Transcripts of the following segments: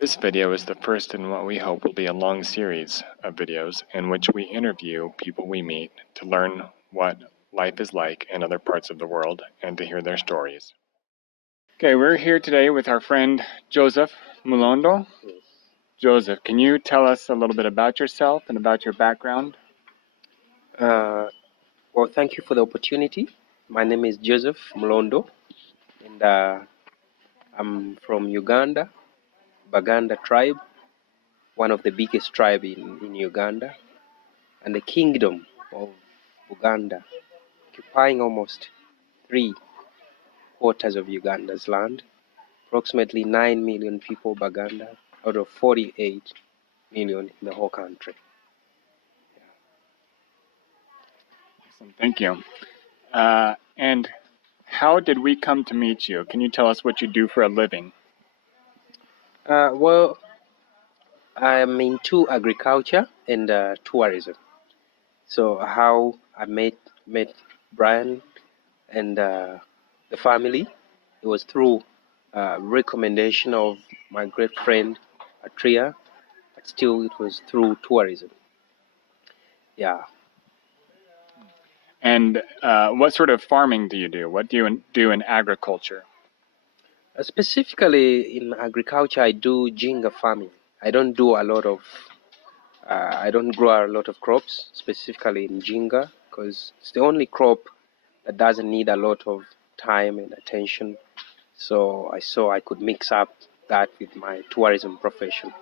This video is the first in what we hope will be a long series of videos in which we interview people we meet to learn what life is like in other parts of the world and to hear their stories. Okay, we're here today with our friend Joseph Mulondo. Joseph, can you tell us a little bit about yourself and about your background? Well, thank you for the opportunity. My name is Joseph Mulondo, and I'm from Uganda, Buganda tribe, one of the biggest tribe in Uganda, and the kingdom of Buganda, occupying almost 3/4 of Uganda's land, approximately 9 million people, Buganda, out of 48 million in the whole country. Awesome, thank you. And how did we come to meet you? Can you tell us what you do for a living? Well, I'm into agriculture and tourism. So how I met Brian and the family, it was through recommendation of my great friend Atria, but still it was through tourism. Yeah. And what sort of farming do you do? What do you do in agriculture? Specifically in agriculture, I do jinga farming. I don't do a lot of, I don't grow a lot of crops, specifically in jinga, because it's the only crop that doesn't need a lot of time and attention. So I saw I could mix up that with my tourism profession.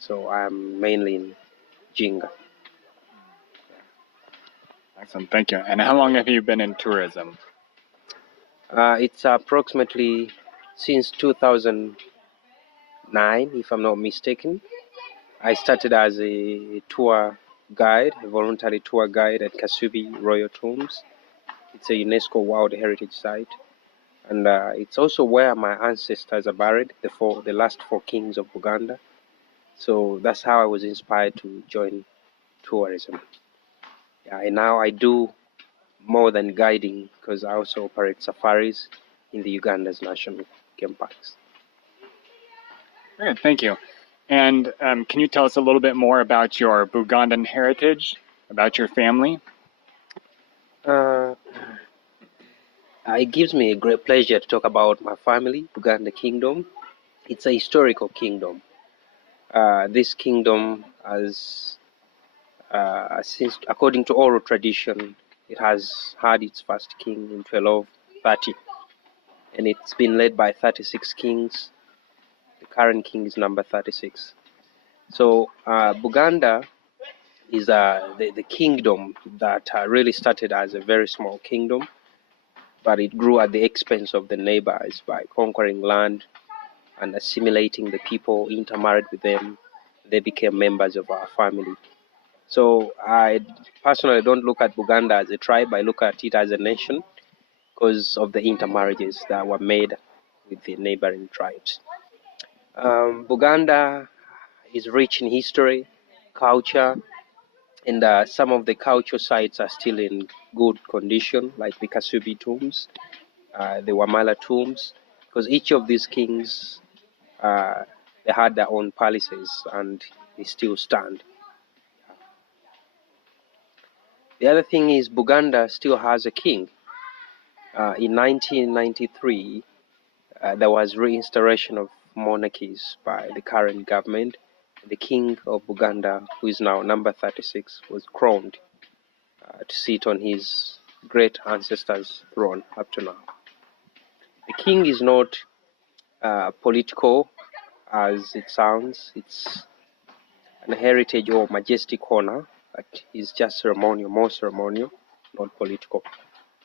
So I'm mainly in jinga. Excellent, thank you. And how long have you been in tourism? It's approximately since 2009, if I'm not mistaken. I started as a tour guide, a voluntary tour guide at Kasubi Royal Tombs. It's a UNESCO World Heritage Site. And it's also where my ancestors are buried, the last 4 kings of Buganda. So that's how I was inspired to join tourism. Yeah, and now I do more than guiding because I also operate safaris in the Uganda's national game parks. Great, thank you. And can you tell us a little bit more about your Bugandan heritage, about your family? It gives me a great pleasure to talk about my family, Buganda Kingdom. It's a historical kingdom. This kingdom has, since according to oral tradition, it has had its first king in 1230, and it's been led by 36 kings. The current king is number 36. So Buganda is the kingdom that really started as a very small kingdom, but it grew at the expense of the neighbors by conquering land and assimilating the people, intermarried with them. They became members of our family. So I personally don't look at Buganda as a tribe. I look at it as a nation because of the intermarriages that were made with the neighboring tribes. Buganda is rich in history, culture, and some of the cultural sites are still in good condition, like the Kasubi tombs, the Wamala tombs, because each of these kings, they had their own palaces and they still stand. The other thing is Buganda still has a king. In 1993, there was reinstauration of monarchies by the current government. The king of Buganda, who is now number 36, was crowned to sit on his great ancestor's throne up to now. The king is not political as it sounds. It's an heritage or majestic honor, but it's just ceremonial, more ceremonial, not political.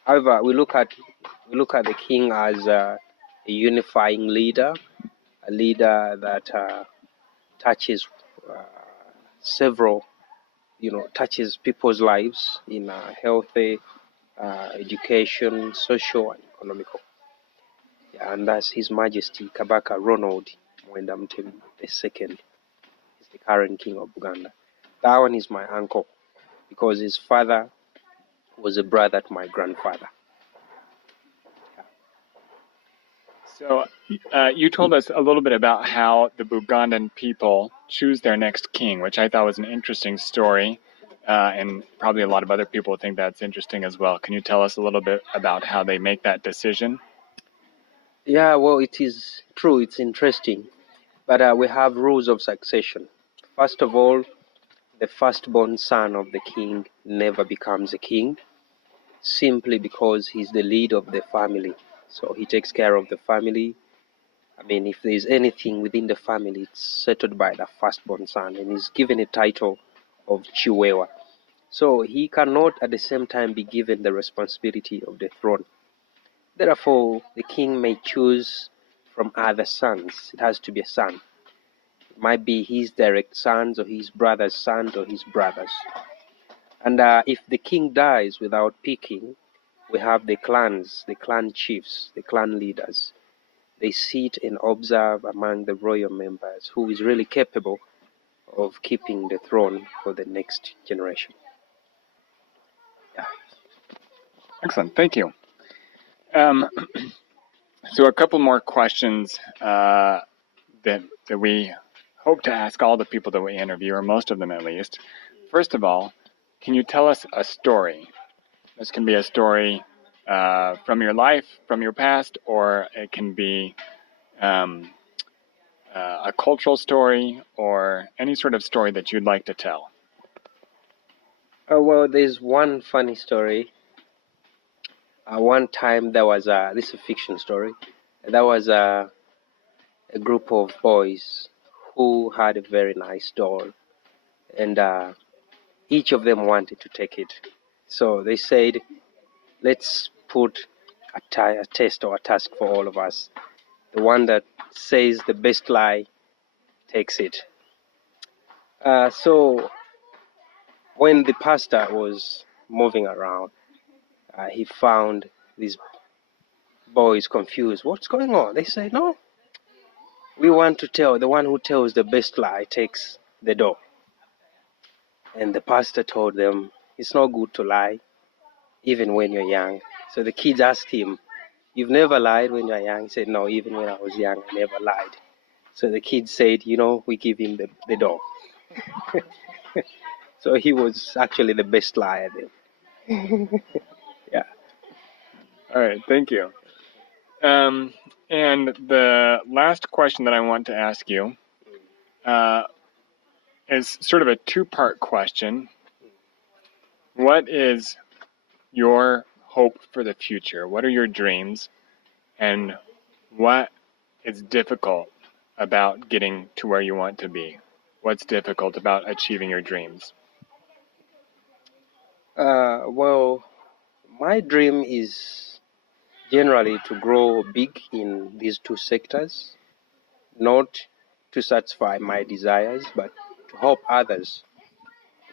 However, we look at the king as a unifying leader, a leader that touches several, touches people's lives in healthy, education, social, and economical. Yeah, and that's His Majesty Kabaka Ronald Mwenda Mutebi II. He's the current king of Buganda. That one is my uncle because his father was a brother to my grandfather. So, you told us a little bit about how the Bugandan people choose their next king, which I thought was an interesting story, and probably a lot of other people think that's interesting as well. Can you tell us a little bit about how they make that decision? Yeah, well, it is true. It's interesting, but we have rules of succession. First of all, the firstborn son of the king never becomes a king, simply because he's the lead of the family. So he takes care of the family. I mean, if there's anything within the family, it's settled by the firstborn son, and he's given a title of Chiwewa. So he cannot at the same time be given the responsibility of the throne. Therefore, the king may choose from other sons. It has to be a son. It might be his direct sons or his brother's sons or his brothers. And if the king dies without picking, we have the clans, the clan chiefs, the clan leaders. They sit and observe among the royal members who is really capable of keeping the throne for the next generation. Yeah. Excellent, thank you. So a couple more questions that we hope to ask all the people that we interview, or most of them at least. First of all, can you tell us a story? This can be a story from your life, from your past, or it can be a cultural story, or any sort of story that you'd like to tell. Well, there's one funny story. One time there was this is a fiction story. There was a group of boys who had a very nice doll, and each of them wanted to take it. So they said, let's put a test or a task for all of us. The one that says the best lie takes it. So when the pastor was moving around, he found these boys confused. What's going on? They say, no, we want to tell. The one who tells the best lie takes the doll. And the pastor told them, it's not good to lie, even when you're young. So the kids asked him, you've never lied when you're young? He said, no, even when I was young, I never lied. So the kids said, we give him the doll. So he was actually the best liar then. Yeah. All right, thank you. And the last question that I want to ask you is sort of a two-part question. What is your hope for the future? What are your dreams? And what is difficult about getting to where you want to be? What's difficult about achieving your dreams? Well, my dream is generally to grow big in these two sectors, not to satisfy my desires, but to help others.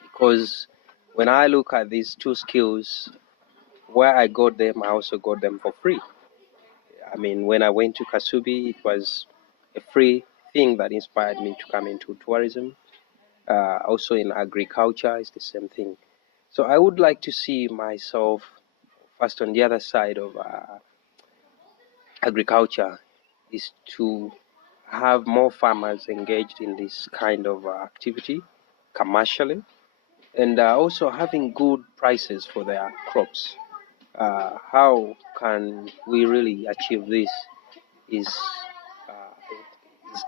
Because when I look at these two skills, where I got them, I also got them for free. I mean, when I went to Kasubi, it was a free thing that inspired me to come into tourism. Also in agriculture, it's the same thing. So I would like to see myself first on the other side of agriculture, is to have more farmers engaged in this kind of activity commercially, and also having good prices for their crops. How can we really achieve this is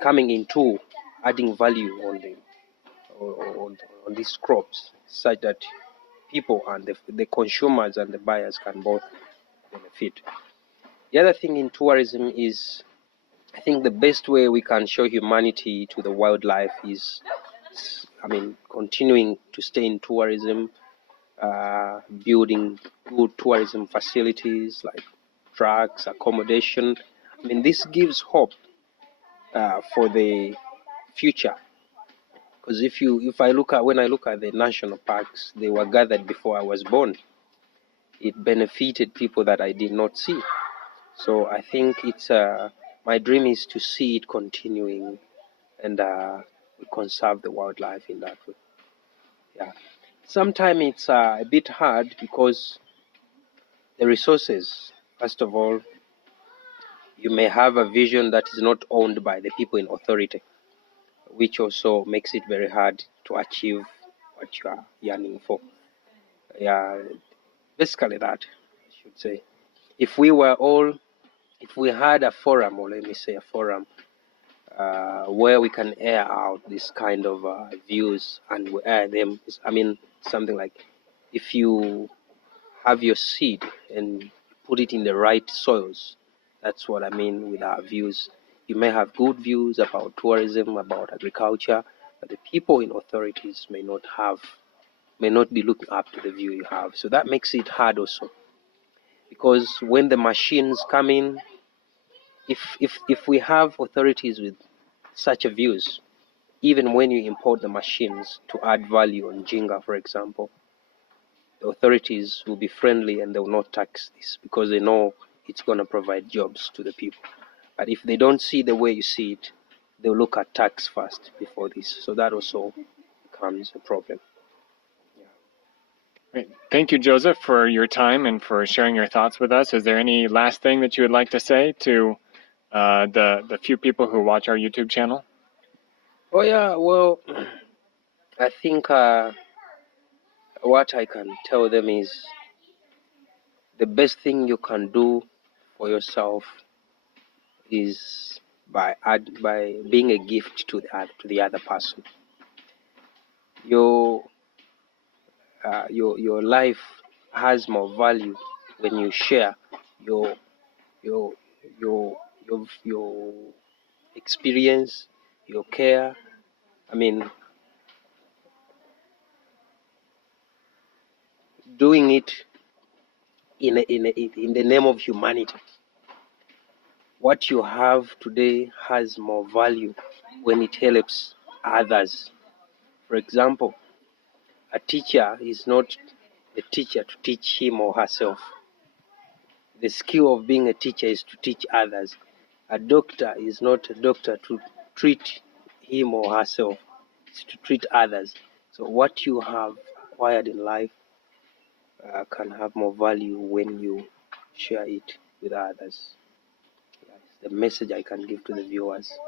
coming into adding value on these crops, such that people and the consumers and the buyers can both benefit. The other thing in tourism is, I think the best way we can show humanity to the wildlife is, continuing to stay in tourism, building good tourism facilities like trucks, accommodation. I mean, this gives hope for the future. Because when I look at the national parks, they were gathered before I was born. It benefited people that I did not see. So I think it's my dream is to see it continuing, and we conserve the wildlife in that way. Yeah. Sometimes it's a bit hard because the resources. First of all, you may have a vision that is not owned by the people in authority, which also makes it very hard to achieve what you are yearning for. Yeah, basically that, I should say. If we had a forum, or let me say a forum, where we can air out this kind of views and we air them, I mean, something like if you have your seed and put it in the right soils, that's what I mean with our views. You may have good views about tourism, about agriculture, but the people in authorities may not be looking up to the view you have. So that makes it hard also, because when the machines come in, if we have authorities with such a views, even when you import the machines to add value on Jinga, for example, the authorities will be friendly and they will not tax this because they know it's going to provide jobs to the people. But if they don't see the way you see it, they'll look at tax first before this. So that also becomes a problem. Great. Thank you, Joseph, for your time and for sharing your thoughts with us. Is there any last thing that you would like to say to the few people who watch our YouTube channel? Oh yeah, well, I think what I can tell them is the best thing you can do for yourself is by being a gift to the other person. Your life has more value when you share your your your experience, your care. I mean, doing it in the name of humanity. What you have today has more value when it helps others. For example, a teacher is not a teacher to teach him or herself. The skill of being a teacher is to teach others. A doctor is not a doctor to treat him or herself. It's to treat others. So what you have acquired in life can have more value when you share it with others. That's the message I can give to the viewers.